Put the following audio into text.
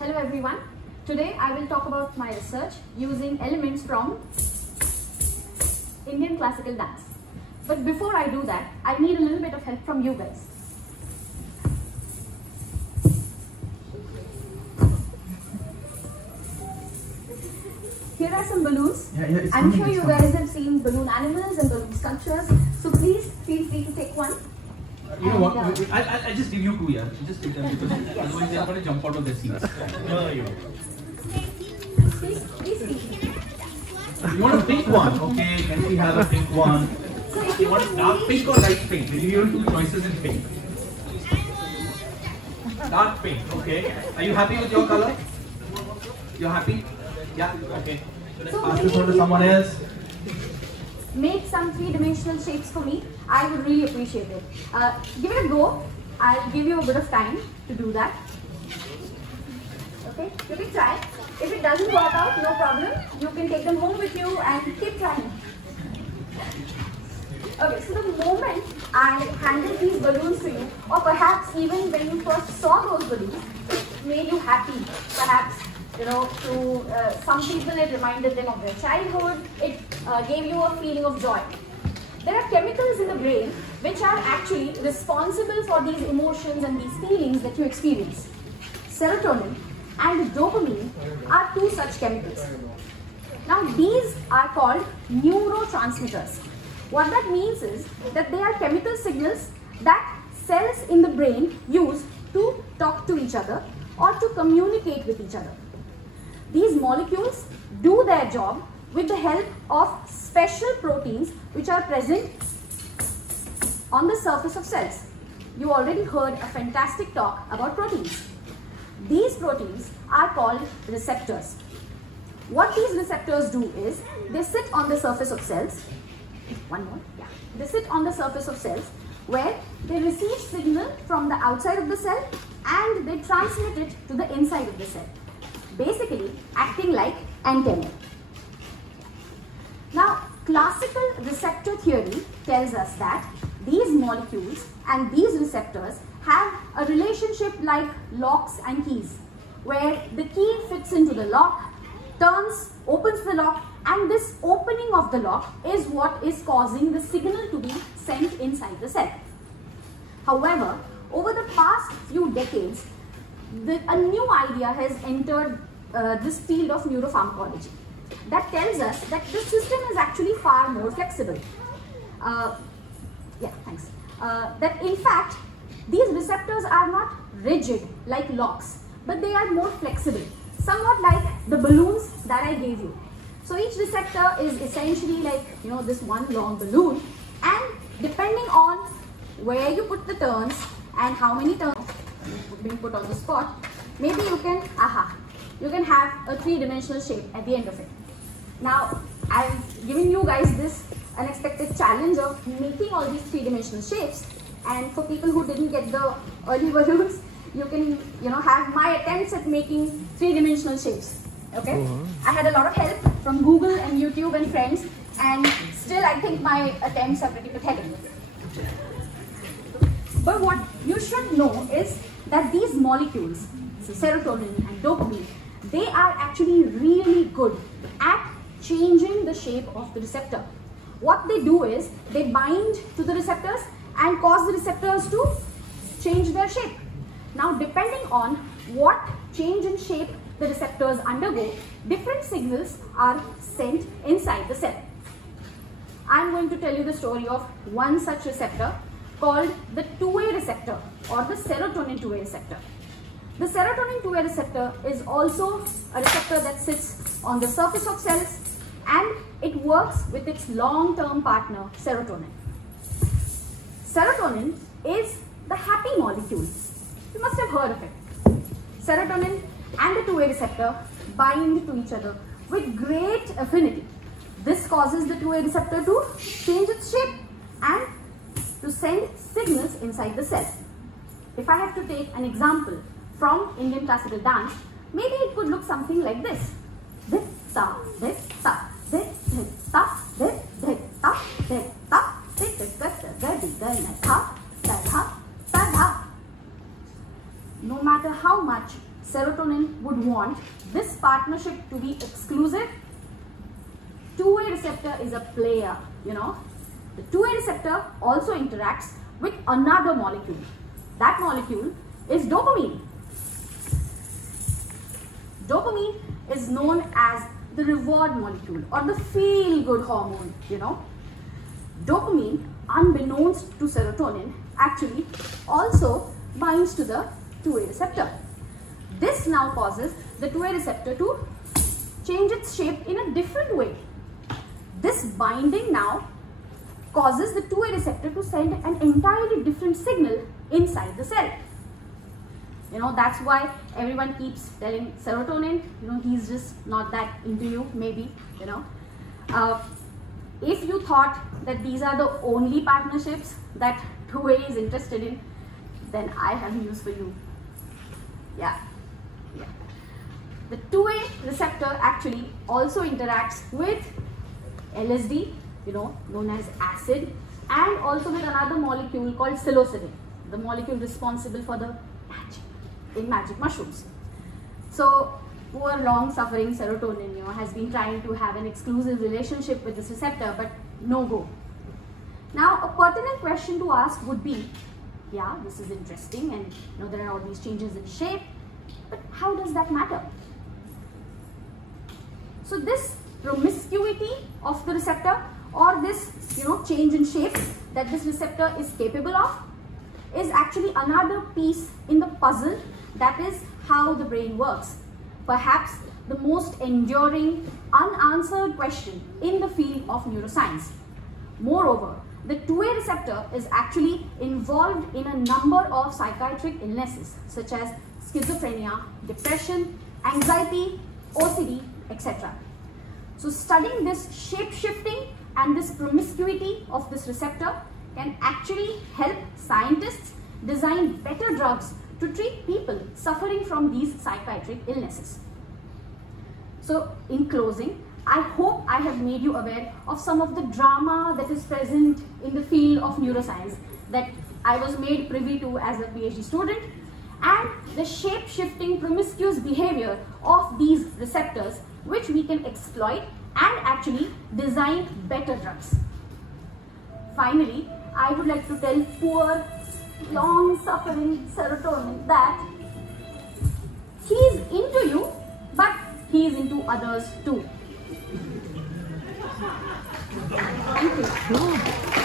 Hello everyone. Today I will talk about my research using elements from Indian classical dance. But before I do that, I need a little bit of help from you guys. Here are some balloons. I'm sure you guys have seen balloon animals and balloon sculptures. So please feel free to take one. You know what? I'll just give you two here. Just take them because otherwise they're going to jump out of their seats. You want a pink one? Okay, can we have a pink one? You want dark pink or light pink? We'll give you two choices in pink. Dark pink, okay. Are you happy with your color? You're happy? Yeah, okay. So pass this on to someone else. Make some three-dimensional shapes for me. I would really appreciate it. Give it a go. I'll give you a bit of time to do that. Okay, you can try. If it doesn't work out, no problem. You can take them home with you and keep trying. Okay, so the moment I handed these balloons to you, or perhaps even when you first saw those balloons, it made you happy. Perhaps, you know, to some people it reminded them of their childhood. It gave you a feeling of joy. There are chemicals in the brain which are actually responsible for these emotions and these feelings that you experience. Serotonin and dopamine are two such chemicals. Now these are called neurotransmitters. What that means is that they are chemical signals that cells in the brain use to talk to each other or to communicate with each other. These molecules do their job with the help of special proteins which are present on the surface of cells. You already heard a fantastic talk about proteins. These proteins are called receptors. What these receptors do is they sit on the surface of cells. One more. Yeah. They sit on the surface of cells where they receive signal from the outside of the cell and they transmit it to the inside of the cell, basically acting like antennae. Now, classical receptor theory tells us that these molecules and these receptors have a relationship like locks and keys, where the key fits into the lock, turns, opens the lock, and this opening of the lock is what is causing the signal to be sent inside the cell. However, over the past few decades, a new idea has entered this field of neuropharmacology that tells us that the system is actually far more flexible. That in fact, these receptors are not rigid like locks, but they are more flexible, somewhat like the balloons that I gave you. So each receptor is essentially like, you know, this one long balloon, and depending on where you put the turns and how many turns being put on the spot, maybe you can have a three-dimensional shape at the end of it. Now, I've given you guys this unexpected challenge of making all these three-dimensional shapes, and for people who didn't get the early balloons, you can, you know, have my attempts at making three-dimensional shapes. Okay? I had a lot of help from Google and YouTube and friends, and still I think my attempts are pretty pathetic. But what you should know is that these molecules, so serotonin and dopamine, they are actually really good at changing the shape of the receptor. What they do is they bind to the receptors and cause the receptors to change their shape. Now, depending on what change in shape the receptors undergo, different signals are sent inside the cell. I'm going to tell you the story of one such receptor called the 2A receptor or the serotonin 2A receptor. The serotonin 2A receptor is also a receptor that sits on the surface of cells, and it works with its long-term partner serotonin. Serotonin is the happy molecule. You must have heard of it. Serotonin and the 2A receptor bind to each other with great affinity. This causes the 2A receptor to change its shape and to send signals inside the cell. If I have to take an example from Indian classical dance, maybe it could look something like this. This, ta, this, ta, this, ta, this, ta, this, ta, this, no matter how much serotonin would want this partnership to be exclusive. Two-way receptor is a player, you know. The two-way receptor also interacts with another molecule. That molecule is dopamine. Dopamine is known as the reward molecule or the feel-good hormone, you know. Dopamine, unbeknownst to serotonin, actually also binds to the two-way receptor. This now causes the two-way receptor to change its shape in a different way. This binding now causes the two-way receptor to send an entirely different signal inside the cell. You know, that's why everyone keeps telling serotonin, you know, he's just not that into you, maybe, you know. If you thought that these are the only partnerships that two-way is interested in, then I have news for you. Yeah. The two-way receptor actually also interacts with LSD, you know, known as acid, and also with another molecule called psilocybin, the molecule responsible for the magic in magic mushrooms. So poor long-suffering serotonin, you know, has been trying to have an exclusive relationship with this receptor, but no go. Now, a pertinent question to ask would be, yeah, this is interesting, and you know, there are all these changes in shape, but how does that matter? So this promiscuity of the receptor, or this, you know, change in shape that this receptor is capable of, is actually another piece in the puzzle that is how the brain works. Perhaps the most enduring, unanswered question in the field of neuroscience. Moreover, the two-way receptor is actually involved in a number of psychiatric illnesses such as schizophrenia, depression, anxiety, OCD, etc. So studying this shape-shifting and this promiscuity of this receptor can actually help scientists design better drugs to treat people suffering from these psychiatric illnesses. So in closing, I hope I have made you aware of some of the drama that is present in the field of neuroscience that I was made privy to as a PhD student, and the shape-shifting promiscuous behavior of these receptors which we can exploit and actually design better drugs. Finally, I would like to tell poor, long-suffering serotonin that he is into you, but he is into others too. Thank you.